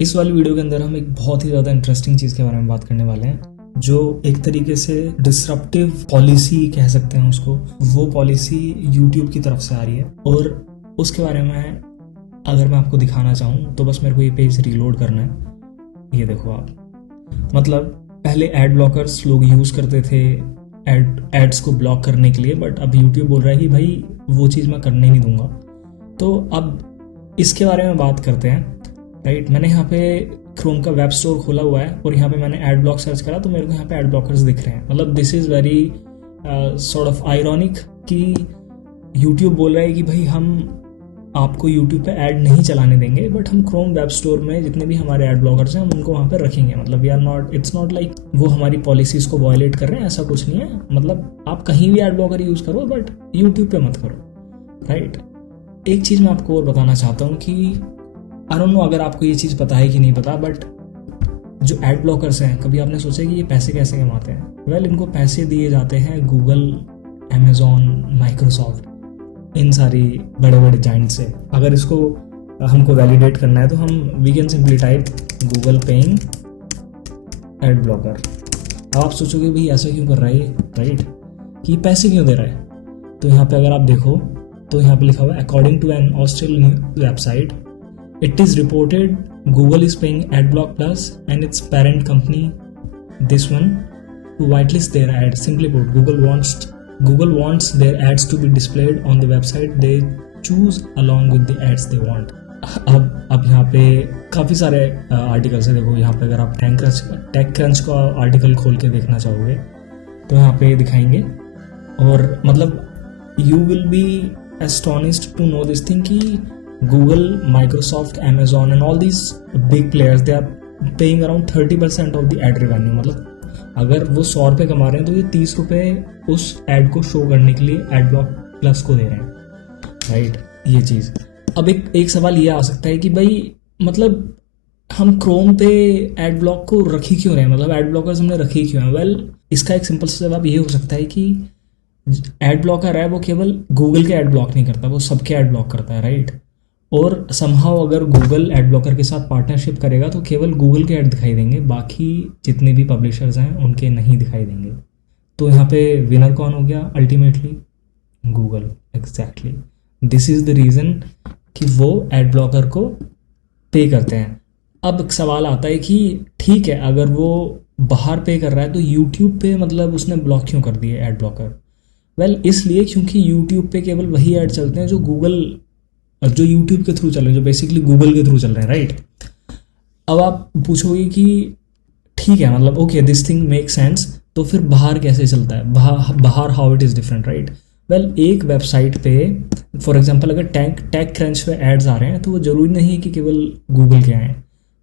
इस वाली वीडियो के अंदर हम एक बहुत ही ज़्यादा इंटरेस्टिंग चीज़ के बारे में बात करने वाले हैं, जो एक तरीके से डिसरप्टिव पॉलिसी कह सकते हैं उसको। वो पॉलिसी यूट्यूब की तरफ से आ रही है और उसके बारे में अगर मैं आपको दिखाना चाहूँ तो बस मेरे को ये पेज रीलोड करना है। ये देखो आप, मतलब पहले एड ब्लॉकर्स लोग यूज़ करते थे एड्स को ब्लॉक करने के लिए, बट अब यूट्यूब बोल रहा है कि भाई वो चीज़ मैं करने नहीं दूंगा। तो अब इसके बारे में बात करते हैं। राइट, मैंने यहाँ पे क्रोम का वेब स्टोर खोला हुआ है और यहाँ पे मैंने एड ब्लॉक सर्च करा तो मेरे को यहाँ पे एड ब्लॉकर्स दिख रहे हैं। मतलब this is very sort of ironic कि यूट्यूब बोल रहा है कि भाई हम आपको यूट्यूब पे ऐड नहीं चलाने देंगे, बट हम क्रोम वेब स्टोर में जितने भी हमारे ऐड ब्लॉकर्स हैं हम उनको वहाँ पे रखेंगे। मतलब we are not, it's not like वो हमारी पॉलिसीज़ को वायलेट कर रहे हैं, ऐसा कुछ नहीं है। मतलब आप कहीं भी ऐड ब्लॉकर यूज़ करो बट यूट्यूब पे मत करो। राइट, एक चीज़ मैं आपको और बताना चाहता हूँ कि आई डोंट नो अगर आपको ये चीज़ पता है कि नहीं पता, बट जो एड ब्लॉकर्स हैं, कभी आपने सोचा कि ये पैसे कैसे कमाते हैं? वेल, इनको पैसे दिए जाते हैं गूगल, अमेजोन, माइक्रोसॉफ्ट, इन सारी बड़े बड़े जाइंट से। अगर इसको हमको वैलिडेट करना है तो हम we can simply type Google paying ad blocker. अब आप सोचोगे भाई ऐसा क्यों कर रहा है ये, राइट, कि पैसे क्यों दे रहा है? तो यहाँ पे अगर आप देखो तो यहाँ पे लिखा हुआ है according to an Australian website it is reported Google is paying AdBlock Plus and its parent company this one to whitelist their ads. Simply put, Google wants their ads to be displayed on the website they choose along with the ads they want. अब यहाँ पे काफ़ी सारे articles है। देखो यहाँ पे अगर आप टेक क्रंच का आर्टिकल खोल के देखना चाहोगे तो यहाँ पे दिखाएंगे, और मतलब you will be astonished to know this thing कि Google, Microsoft, Amazon and all these big players they are paying around 30% of the ad revenue। मतलब अगर वो 100 रुपये कमा रहे हैं तो ये 30 रुपये उस एड को शो करने के लिए एड ब्लॉक प्लस को दे रहे हैं। राइट, ये चीज़। अब एक सवाल ये आ सकता है कि भाई मतलब हम क्रोम पे एड ब्लॉक को रख ही क्यों रहे हैं, मतलब एड ब्लॉकर्स हमने रखे ही क्यों हैं? वेल, इसका एक सिंपल सा जवाब ये हो सकता है कि एड ब्लॉकर है वो केवल गूगल के एड ब्लॉक नहीं करता, वो सबके एड ब्लॉक करता है। राइट, और समहाउ अगर गूगल एड ब्लॉकर के साथ पार्टनरशिप करेगा तो केवल गूगल के ऐड दिखाई देंगे, बाकी जितने भी पब्लिशर्स हैं उनके नहीं दिखाई देंगे। तो यहाँ पे विनर कौन हो गया ultimately? Google. Exactly, this is the reason कि वो एड ब्लॉकर को पे करते हैं। अब सवाल आता है कि ठीक है, अगर वो बाहर पे कर रहा है तो यूट्यूब पे मतलब उसने ब्लॉक क्यों कर दिए एड ब्लॉकर? वेल, इसलिए क्योंकि यूट्यूब पे केवल वही ऐड चलते हैं जो यूट्यूब के थ्रू चल रहे हैं, जो बेसिकली गूगल के थ्रू चल रहे हैं। राइट, अब आप पूछोगे कि ठीक है, मतलब okay this thing make sense, तो फिर बाहर कैसे चलता है? बाहर how it is different. Right, well, एक वेबसाइट पे फॉर एग्जांपल अगर टेक क्रंच पे एड्स आ रहे हैं तो वो ज़रूरी नहीं है कि केवल गूगल के आएँ।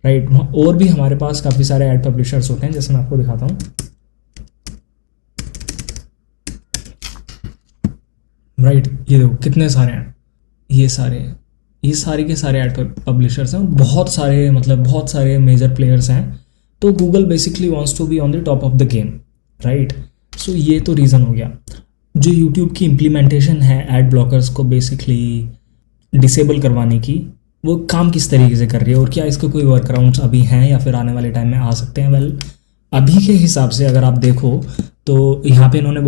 राइट, और भी हमारे पास काफ़ी सारे एड पब्लिशर्स होते हैं, जैसे मैं आपको दिखाता हूँ। राइट, ये देखो कितने सारे हैं, ये सारे के सारे एड पब्लिशर्स हैं, बहुत सारे, मतलब बहुत सारे मेजर प्लेयर्स हैं। तो Google basically wants to be on the top of the game. Right, so ये तो रीज़न हो गया। जो यूट्यूब की इम्प्लीमेंटेशन है एड ब्लॉकर्स को बेसिकली डिसेबल करवाने की, वो काम किस तरीके से कर रही है और क्या इसके कोई वर्कअराउंड्स अभी हैं या फिर आने वाले टाइम में आ सकते हैं? वेल, अभी के हिसाब से अगर आप देखो तो यहाँ पे इन्होंने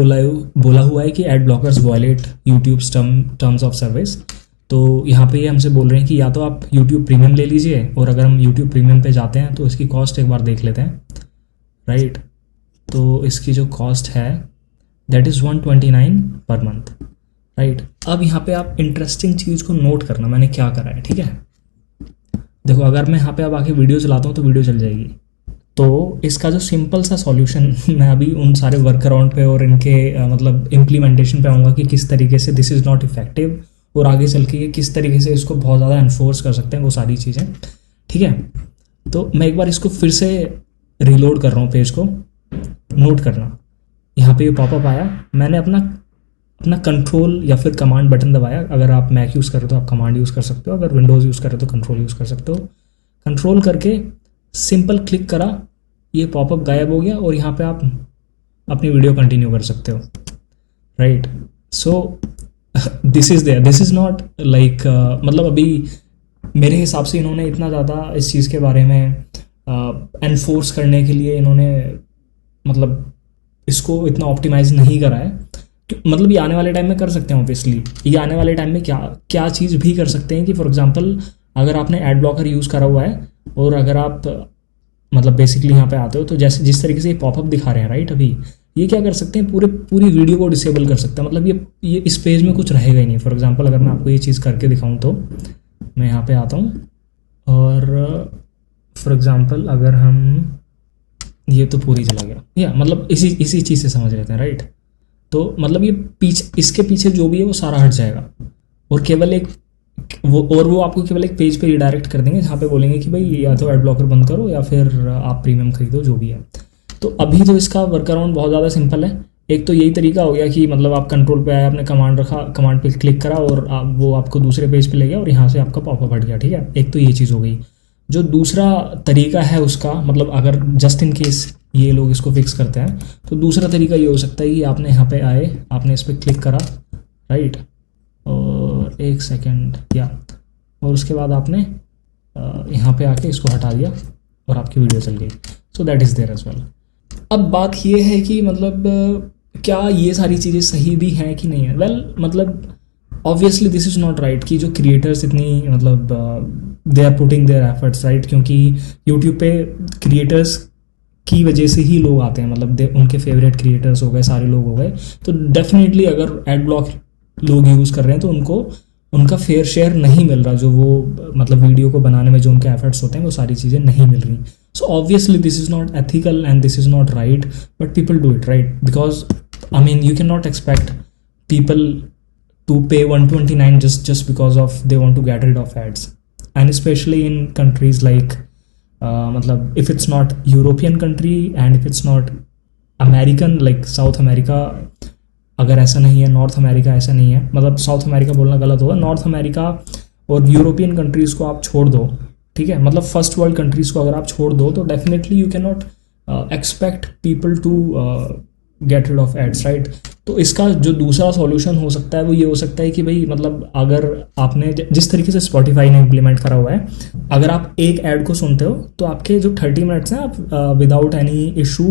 बोला हुआ है कि ad blockers violate YouTube terms of service. तो यहाँ पे ये हमसे बोल रहे हैं कि या तो आप YouTube प्रीमियम ले लीजिए, और अगर हम YouTube प्रीमियम पे जाते हैं तो इसकी कॉस्ट एक बार देख लेते हैं। राइट, तो इसकी जो कॉस्ट है that is 129 per month. Right, अब यहाँ पे आप इंटरेस्टिंग चीज़ को नोट करना मैंने क्या करा है। ठीक है, देखो अगर मैं यहाँ पे अब आके वीडियो चलाता हूँ तो वीडियो चल जाएगी। तो इसका जो सिंपल सा सॉल्यूशन मैं अभी उन सारे वर्क अराउंड पे और इनके मतलब इम्प्लीमेंटेशन पे आऊँगा कि किस तरीके से दिस इज़ नॉट इफेक्टिव, और आगे चल के किस तरीके से इसको बहुत ज़्यादा इन्फोर्स कर सकते हैं, वो सारी चीज़ें। ठीक है, तो मैं एक बार इसको फिर से रीलोड कर रहा हूँ पेज को। नोट करना, यहाँ पे ये पॉपअप आया, मैंने अपना कंट्रोल या फिर कमांड बटन दबाया। अगर आप मैक यूज़ कर रहे हो तो आप कमांड यूज़ कर सकते हो, अगर विंडोज़ यूज़ कर रहे हो तो कंट्रोल यूज़ कर सकते हो। कंट्रोल करके सिंपल क्लिक करा, ये पॉपअप गायब हो गया और यहाँ पे आप अपनी वीडियो कंटिन्यू कर सकते हो। Right, so this is there, this is not like मतलब अभी मेरे हिसाब से इन्होंने इतना ज़्यादा इस चीज़ के बारे में एनफोर्स करने के लिए इन्होंने मतलब इसको इतना ऑप्टिमाइज नहीं करा है। मतलब ये आने वाले टाइम में कर सकते हैं ऑब्वियसली। ये आने वाले टाइम में क्या क्या चीज़ भी कर सकते हैं कि फॉर एग्जांपल अगर आपने एड ब्लॉकर यूज़ करा हुआ है और अगर आप मतलब बेसिकली यहाँ पे आते हो तो जैसे जिस तरीके से ये पॉपअप दिखा रहे हैं राइट अभी, ये क्या कर सकते हैं पूरी वीडियो को डिसेबल कर सकते हैं। मतलब ये इस पेज में कुछ रहेगा ही नहीं। फॉर एग्जांपल अगर मैं आपको ये चीज़ करके दिखाऊँ तो मैं यहाँ पे आता हूँ और फॉर एग्जांपल अगर हम ये तो पूरी चला गया या मतलब इसी चीज़ से समझ लेते हैं राइट। तो मतलब ये पीछे इसके पीछे जो भी है वो सारा हट जाएगा और केवल एक वो आपको केवल एक पेज पे रिडायरेक्ट कर देंगे जहाँ पे बोलेंगे कि भाई या तो एड ब्लॉकर बंद करो या फिर आप प्रीमियम खरीदो जो भी है। तो अभी तो इसका वर्क अराउंड बहुत ज़्यादा सिंपल है। एक तो यही तरीका हो गया कि मतलब आप कंट्रोल पे आए, आपने कमांड रखा, कमांड पे क्लिक करा और वो आपको दूसरे पेज पे ले गया और यहाँ से आपका पॉपअप हट गया। ठीक है, एक तो ये चीज़ हो गई। जो दूसरा तरीका है उसका मतलब अगर जस्ट इन केस ये लोग इसको फिक्स करते हैं तो दूसरा तरीका ये हो सकता है कि आपने यहाँ पे आए, आपने इस पर क्लिक करा राइट और एक सेकेंड या और उसके बाद आपने यहाँ पे आके इसको हटा दिया और आपकी वीडियो चल गई। So that is there as well. अब बात ये है कि मतलब क्या ये सारी चीज़ें सही भी हैं कि नहीं है। वेल मतलब obviously this is not right कि जो क्रिएटर्स इतनी मतलब they are putting their efforts right, क्योंकि यूट्यूब पे क्रिएटर्स की वजह से ही लोग आते हैं। मतलब उनके फेवरेट क्रिएटर्स हो गए, सारे लोग हो गए। तो डेफिनेटली अगर एड ब्लॉक लोग यूज़ कर रहे हैं तो उनको उनका फेयर शेयर नहीं मिल रहा। जो वो मतलब वीडियो को बनाने में जो उनके एफर्ट्स होते हैं वो सारी चीज़ें नहीं मिल रही। So obviously this is not ethical and this is not right, but people do it right because I mean you can not expect people to pay 129 just because of they want to get rid of ads, and especially in countries like matlab if it's not European country and if it's not American like South America, अगर ऐसा नहीं है north America ऐसा नहीं है, मतलब south America बोलना गलत होगा, नॉर्थ अमेरिका और यूरोपियन कंट्रीज़ को आप छोड़ दो ठीक है, मतलब फर्स्ट वर्ल्ड कंट्रीज़ को अगर आप छोड़ दो तो definitely you can not expect people to get rid of ads right. तो इसका जो दूसरा सॉल्यूशन हो सकता है वो ये हो सकता है कि भाई मतलब अगर आपने जिस तरीके से स्पॉटिफाई ने इम्प्लीमेंट करा हुआ है, अगर आप एक ऐड को सुनते हो तो आपके जो 30 मिनट्स हैं आप विदाउट एनी इशू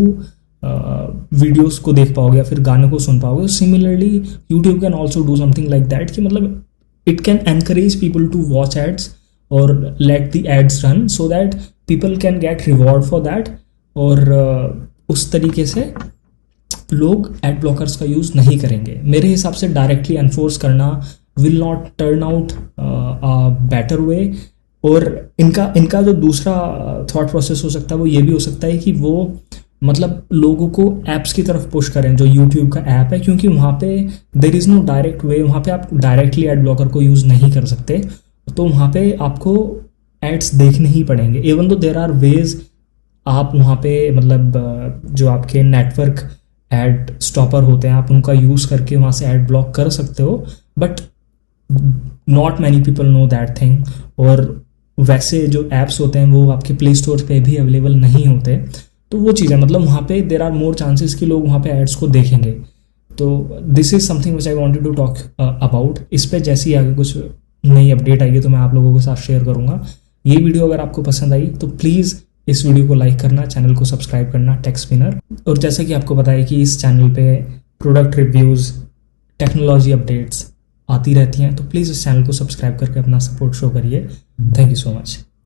वीडियोस को देख पाओगे या फिर गाने को सुन पाओगे। Similarly YouTube can also do something like that कि मतलब it can encourage people to watch ads or let the ads run so that people can get reward for that. और उस तरीके से लोग एड ब्लॉकर्स का यूज़ नहीं करेंगे। मेरे हिसाब से डायरेक्टली एनफोर्स करना will not turn out better way. और इनका जो दूसरा थॉट प्रोसेस हो सकता है वो ये भी हो सकता है कि वो मतलब लोगों को ऐप्स की तरफ पुश करें जो यूट्यूब का ऐप है, क्योंकि वहाँ पे there is no direct way, वहाँ पे आप डायरेक्टली एड ब्लॉकर को यूज़ नहीं कर सकते। तो वहाँ पे आपको एड्स देखने ही पड़ेंगे। Even though there are veg आप वहाँ पे मतलब जो आपके नेटवर्क एड स्टॉपर होते हैं आप उनका यूज़ करके वहाँ से एड ब्लॉक कर सकते हो, but not many people know that thing. और वैसे जो ऐप्स होते हैं वो आपके प्ले स्टोर पे भी अवेलेबल नहीं होते। तो वो चीज़ है मतलब वहाँ पे देर आर मोर चांसेस कि लोग वहाँ पे एड्स को देखेंगे। तो this is something which I wanted to talk about. इस पर जैसी आगे कुछ नई अपडेट आएगी तो मैं आप लोगों के साथ शेयर करूँगा। ये वीडियो अगर आपको पसंद आई तो प्लीज़ इस वीडियो को लाइक करना, चैनल को सब्सक्राइब करना टेक स्पिनर। और जैसा कि आपको पता है कि इस चैनल पे प्रोडक्ट रिव्यूज़, टेक्नोलॉजी अपडेट्स आती रहती हैं, तो प्लीज़ इस चैनल को सब्सक्राइब करके अपना सपोर्ट शो करिए। Thank you so much.